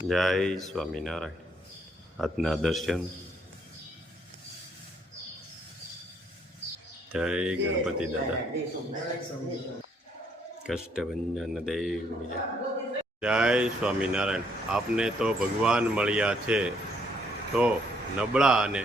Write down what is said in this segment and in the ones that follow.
જય સ્વામિનારાયણ. આજના દર્શન. જય ગણપતિ દાદા. કષ્ટભંજન દેવ. જય સ્વામિનારાયણ. આપને તો ભગવાન મળ્યા છે, તો નબળા અને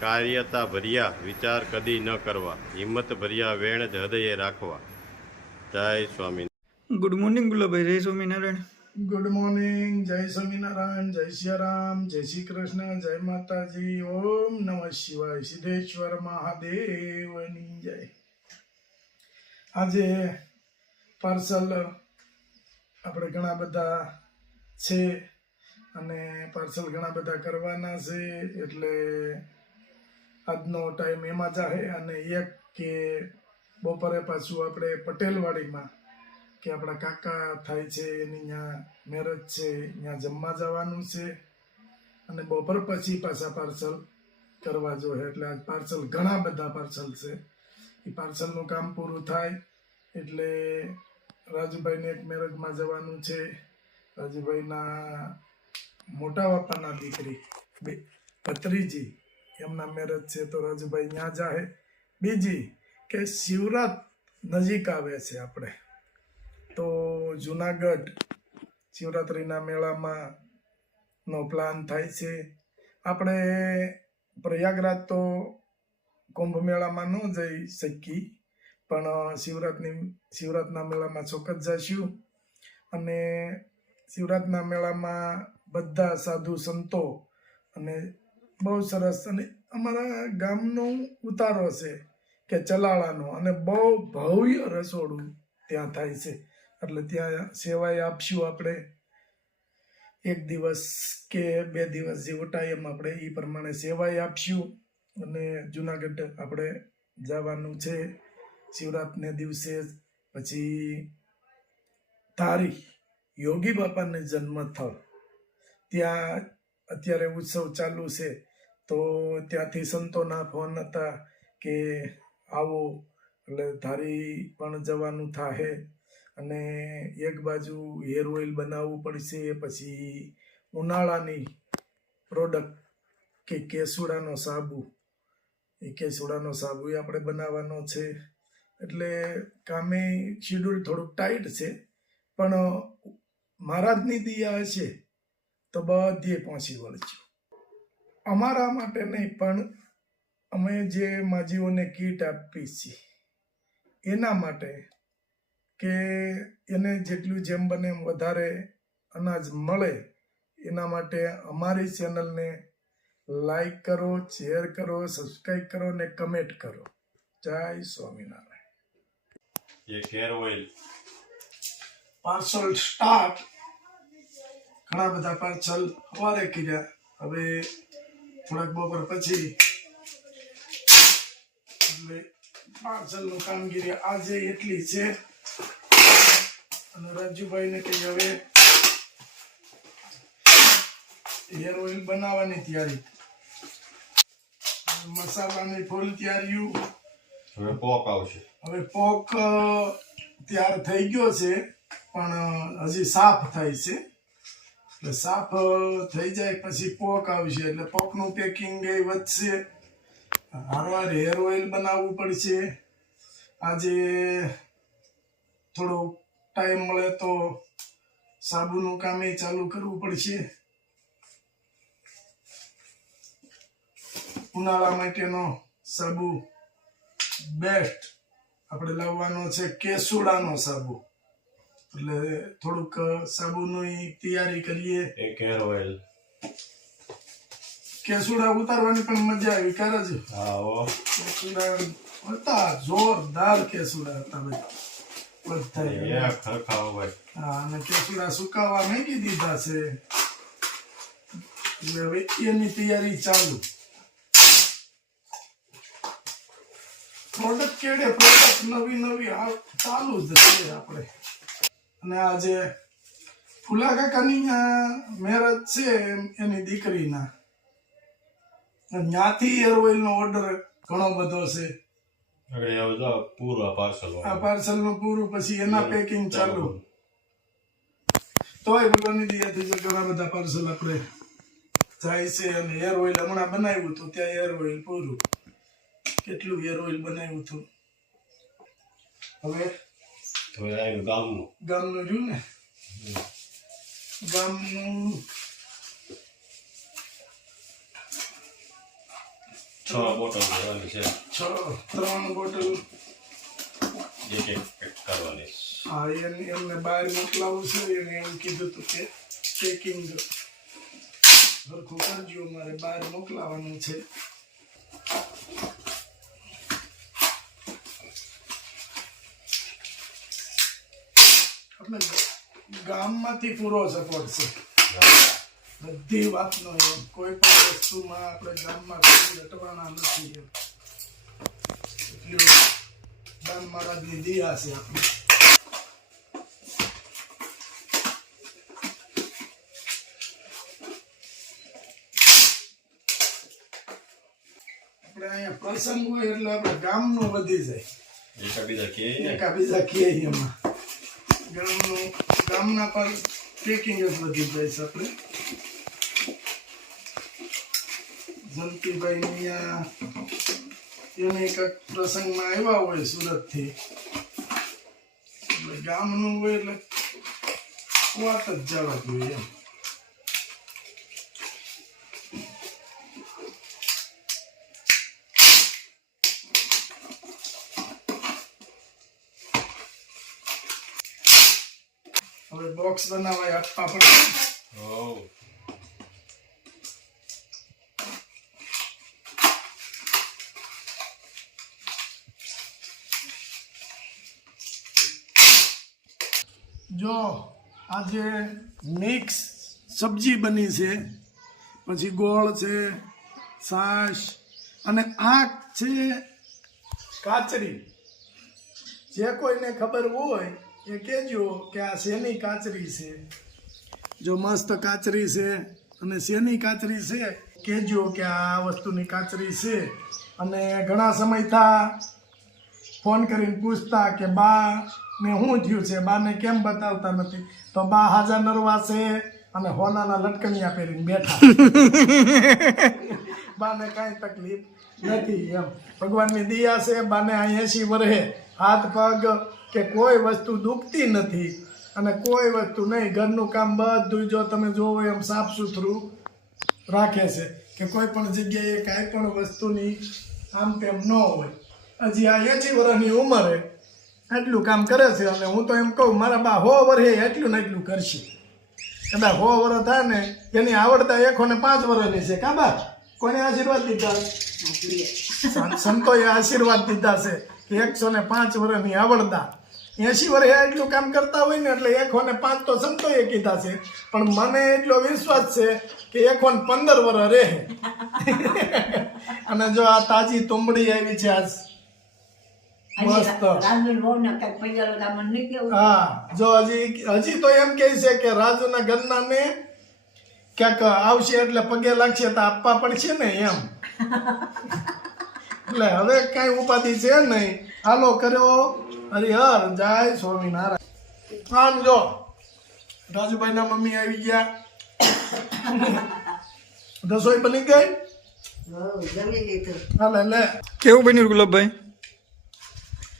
કાર્યતા ભર્યા વિચાર કદી ન કરવા, હિંમત ભર્યા વેણ જ હૃદયે રાખવા. જય સ્વામિનારાયણ. Good morning ગુલાભાઈ. જય સ્વામિનારાયણ. Good morning. જય સ્વામિનારાયણ. જય સિયારામ. જય શ્રી કૃષ્ણ. જય માતાજી. ઓમ નમઃ શિવાય. સિદ્ધેશ્વર મહાદેવની જય. આજે પાર્સલ આપણે ઘણા બધા છે અને પાર્સલ ઘણા બધા કરવાના છે, એટલે આજનો ટાઈમ એમાં જાહે. અને એક કે બપોરે પાછું આપણે પટેલવાડીમાં કે આપણા કાકા થાય છે એની ત્યાં મેરેજ છે, ત્યાં જમવા જવાનું છે અને બપોર પછી પાછા પાર્સલ કરવા જોઈએ. એટલે આજ પાર્સલ ઘણા બધા પાર્સલ છે. એ પાર્સલનું કામ પૂરું થાય એટલે રાજુભાઈને એક મેરેજમાં જવાનું છે. રાજુભાઈના મોટા બાપાના દીકરી ભત્રીજી એમના મેરેજ છે, તો રાજુભાઈ ત્યાં જાહે. બીજી કે શિવરાત નજીક આવે છે, આપણે તો જુનાગઢ શિવરાત્રિના મેળામાં નો પ્લાન થાય છે. આપણે પ્રયાગરાજ તો કુંભ મેળામાં ન જઈ શકી, પણ શિવરાતના મેળામાં ચોક્કસ જઈશું. અને શિવરાતના મેળામાં બધા સાધુ સંતો અને બહુ સરસ, અને અમારા ગામનો ઉતારો છે કે ચલાળાનો, અને બહુ ભવ્ય રસોડું ત્યાં થાય છે. એટલે ત્યાં સેવાય આપશું. આપણે એક દિવસ કે 2 દિવસ જેવો ટાઈમ આપણે એ પ્રમાણે સેવાય આપશું. અને જુનાગઢ આપણે જવાનું છે શિવરાતને દિવસે. પછી ધારી યોગી બાપાને જન્મ સ્થળ, ત્યાં અત્યારે ઉત્સવ ચાલુ છે, તો ત્યાંથી સંતોના ફોન હતા કે આવો, એટલે ધારી પણ જવાનું થાય. અને એક બાજુ હેર ઓઇલ બનાવવું પડશે, પછી ઉનાળાની પ્રોડક્ટ કે કેસુડાનો સાબુ, એ કેસુડાનો સાબુ આપણે બનાવવાનો છે. એટલે કામે શેડ્યુલ થોડુંક ટાઈટ છે, પણ મહારાજની દયા હશે તો બધે પહોંચી વળશું. અમારા માટે નહીં, પણ અમે જે માજીઓને કીટ આપી છીએ એના માટે, કે એને જેટલું જેમ બને એમ વધારે અનાજ મળે, એના માટે અમારી ચેનલને લાઈક કરો, શેર કરો, સબસ્ક્રાઈબ કરો ને કમેન્ટ કરો. જય સ્વામિનારાયણ. એક હેર ઓઇલ પાર્સલ સ્ટાર્ટ. ઘણા બધા પાર્સલ સવારે કર્યા, હવે થોડાક બપોર પછી એટલે પાર્સલનું કામગીરી આજે એટલી છે. અને રાજુભાઈને કઈ હવે હેર ઓઇલ બનાવવાની તૈયારી, મસાલાની ફૂલ તૈયારીઓ. હવે પોક આવશે. હવે પોક તૈયાર થઈ ગયો છે, પણ હજી સાફ થાય છે. એટલે સાફ થઈ જાય પછી પોક આવશે, એટલે પોકનું પેકિંગ એ વધશે. હારવાર હેર ઓઇલ બનાવવું પડશે. આજે થોડો ટાઈમ મળે તો સાબુનું કામ એ ચાલુ કરવું પડશે. ઉનાળા માટેનો સાબુ બેસ્ટ આપણે લાવવાનો છે કેસુડાનો સાબુ, એટલે થોડુંક સાબુની તૈયારી કરીએ. એક હેર ઓઇલ. કેસુડા ઉતારવાની પણ મજા આવી કરે છે. કેસુડા હતા જોરદાર, કેસુડા હતા બધા. હા, અને કેસુડા સુકાવા મેકી દીધા છે, એટલે હવે એની તૈયારી ચાલુ. પ્રોડક્ટ નવી ચાલુ જ છે આપણે. અને આજે ફુલા કાકાની મેરેજ છે એની દીકરીના, ત્યાંથી હેર ઓઇલ નો ઓર્ડર ઘણો બધો છે. આ પાર્સલ નું પૂરું, પછી એના પેકિંગ ચાલુ. તો તોય ભગવાનની દયાથી જો ઘણા બધા પાર્સલ આપણે જાય છે. અને હેર ઓઇલ હમણાં બનાવ્યું હતું, ત્યાં હેર ઓઇલ પૂરું. કેટલું હેર ઓઇલ બનાવ્યું હતું. હવે ગામનું રહ્યું ને, ગામનું 6 બોટલ લેવાની છે, 3 બોટલ. એક કરવાની. હા, એમને બહાર મોકલાવું છે. એને એમ કીધું હતું કે પેકિંગ સરખું કરજો, મારે બહાર મોકલાવાનું છે. આપણે ગામમાંથી પૂરો સપોર્ટ છે બધી વાતનો. કોઈ પણ વસ્તુમાં આપણે ગામમાં લટવાના નથી. એટલું દાન મહારાજની દયા છે આપણે. અહીંયા પ્રસંગ હોય એટલે આપણે ગામનું વધી જાય. એકાબીજા કે એમાં ગામના પણ પેકિંગ જ વધી જાય છે. આપણે જંતીભાઈ અહીંયા એને એક પ્રસંગમાં આવ્યા હોય સુરતથી, એટલે ગામનું હોય એટલે વાત જ જવા જોઈએ એમ. હવે બોક્સ બનાવાય આપવા પડે. જો આજે મિક્સ સબ્જી બની છે, પછી ગોળ છે, છાશ, અને આ છે કાચરી. જે કોઈને ખબર હોય એ કહેજો કે આ શેની કાચરી છે. જો મસ્ત કાચરી છે, અને શેની કાચરી છે કહેજો કે આ વસ્તુની કાચરી છે. અને ઘણા સમયથી ફોન કરીને પૂછતા કે બા ને શું થયું છે, બાને કેમ બતાવતા નથી. તો બા હાજા નરવા છે અને હોનાના લટકણિયા પહેરીને બેઠા. બાને કાંઈ તકલીફ નથી એમ. ભગવાનની દયા છે. બાને 80 વર્ષે હાથ પગ કે કોઈ વસ્તુ દુખતી નથી, અને કોઈ વસ્તુ નહીં. ઘરનું કામ બધું જો તમે જોવો એમ સાફ સુથરું રાખે છે, કે કોઈ પણ જગ્યાએ કાંઈ પણ વસ્તુની આમ તેમ ન હોય. હજી આ 80 વર્ષની ઉંમરે એટલું કામ કરે છે. અને હું તો એમ કહું મારા બા 100 વર્ષે એટલું ને એટલું કરશે. કદાચ 100 વર્ષ થાય ને એની આવડતા 105 વર્ષની છે. કા બા કોને આશીર્વાદ દીધા? સંતોએ આશીર્વાદ દીધા છે કે 105 વર્ષની આવડતા. 80 વર્ષે એટલું કામ કરતા હોય ને એટલે 105 તો સંતોએ કીધા છે. પણ મને એટલો વિશ્વાસ છે કે 115 વર્ષ રહે. અને જો આ તાજી તુંબડી આવી છે આજ મસ્ત. હા, જો હજી તો એમ કહે છે કે રાજુના ઘરના ને ક્યાંક આવશે એટલે પગે લાગશે તો આપવા પડશે ને એમ. એટલે હવે કઈ ઉપાધિ છે નહીં. હાલો કર્યો હરિહર. જય સ્વામિનારાયણ. આમ જો રાજુભાઈ ના મમ્મી આવી ગયા. રસોઈ બની ગઈ. હાલે લે. કેવું બન્યું ગુલાબભાઈ?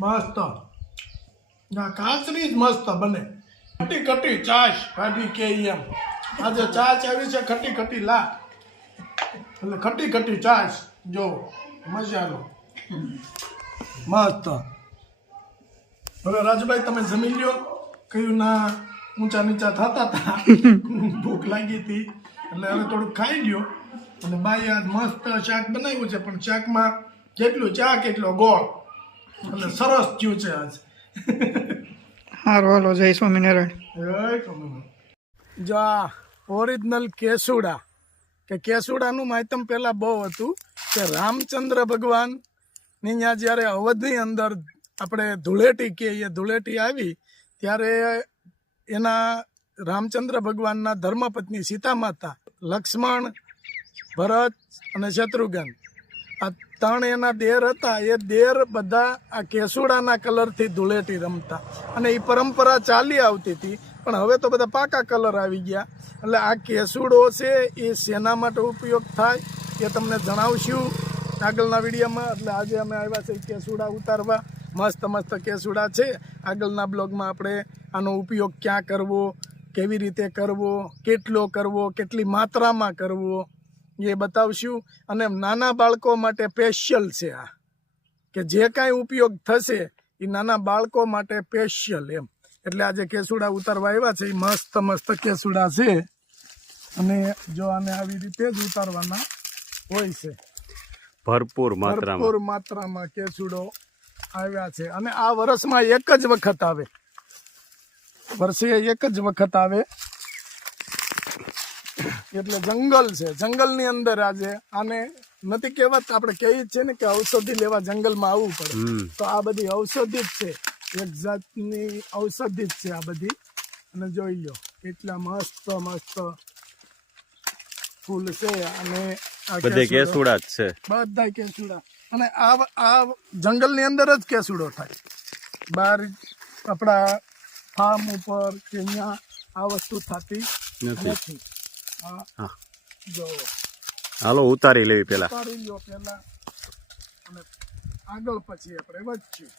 મસ્ત. ના કાચરી જ મસ્ત બને. ખટી ખટી ચાશ કાઢી કે એમ. આજે ચાશ આવી છે ખટી ખટી લા. એટલે ખટી ખટી ચાશ જો મજાનો મસ્ત. હવે રાજુભાઈ તમે જમી લ્યો. કયું ના ઊંચા નીચા થતા હતા. ભૂખ લાગી હતી એટલે હવે થોડુંક ખાઈ લ્યો. અને બાઈ આજ મસ્ત શાક બનાવ્યું છે, પણ શાકમાં જેટલું ચા કેટલો ગોળ. એટલે સરસ થયું છે આજ. સારું હાલો. જય સ્વામિનારાયણ. જો આ ઓરિજિનલ કેસુડા, કે કેસુડાનું માધ્યમ પહેલા બહુ હતું કે રામચંદ્ર ભગવાન ની ત્યાં જ્યારે અવધની અંદર આપણે ધૂળેટી કહીએ, ધૂળેટી આવી ત્યારે એના રામચંદ્ર ભગવાનના ધર્મપત્ની સીતા માતા, લક્ષ્મણ, ભરત અને શત્રુઘ્ન, આ 3 એના દેર હતા. એ દેર બધા આ કેસુડાના કલરથી ધૂળેટી રમતા, અને એ પરંપરા ચાલી આવતી હતી. પણ હવે તો બધા પાકા કલર આવી ગયા. એટલે આ કેસુડો છે એ શેના માટે ઉપયોગ થાય એ તમને જણાવશું આગળના વિડીયોમાં. એટલે આજે અમે આવ્યા છે કેસુડા ઉતારવા. મસ્ત મસ્ત કેસુડા છે. આગળના બ્લોગમાં આપણે આનો ઉપયોગ ક્યાં કરવો, કેવી રીતે કરવો, કેટલો કરવો, કેટલી માત્રામાં કરવો એ બતાવશું. અને નાના બાળકો માટે સ્પેશિયલ છે આ, કે જે કાંઈ ઉપયોગ થશે એ નાના બાળકો માટે સ્પેશિયલ એમ. એટલે આજે કેસુડા ઉતારવા આવ્યા છે. એ મસ્ત મસ્ત કેસુડા છે અને જો આને આવી રીતે જ ઉતારવાના હોય છે. ભરપૂર માત્રામાં કેસુડો આવ્યા છે. અને આ વર્ષમાં એક જ વખત આવે, વર્ષે એક જ વખત આવે. એટલે જંગલ છે, જંગલની અંદર આજે આને નથી કહેવાત, આપણે કહીએ છીએ ને કે ઔષધિ લેવા જંગલમાં આવવું પડે. તો આ બધી ઔષધિ જ છે, એક જાતની ઔષધિ જ છે આ બધી. અને જોઈ લો કેટલા મસ્ત મસ્ત ફૂલ છે. અને બધે કેસુડા જ છે, બધા કેસુડા. અને આ જંગલની અંદર જ કેસુડો થાય. બહાર આપણા ફાર્મ ઉપર કે અહીંયા આ વસ્તુ થતી નથી. હા જો હાલો ઉતારી લેવી પેલા. ઉતારી લો પેલા અને આગળ પછી આપણે વધશું.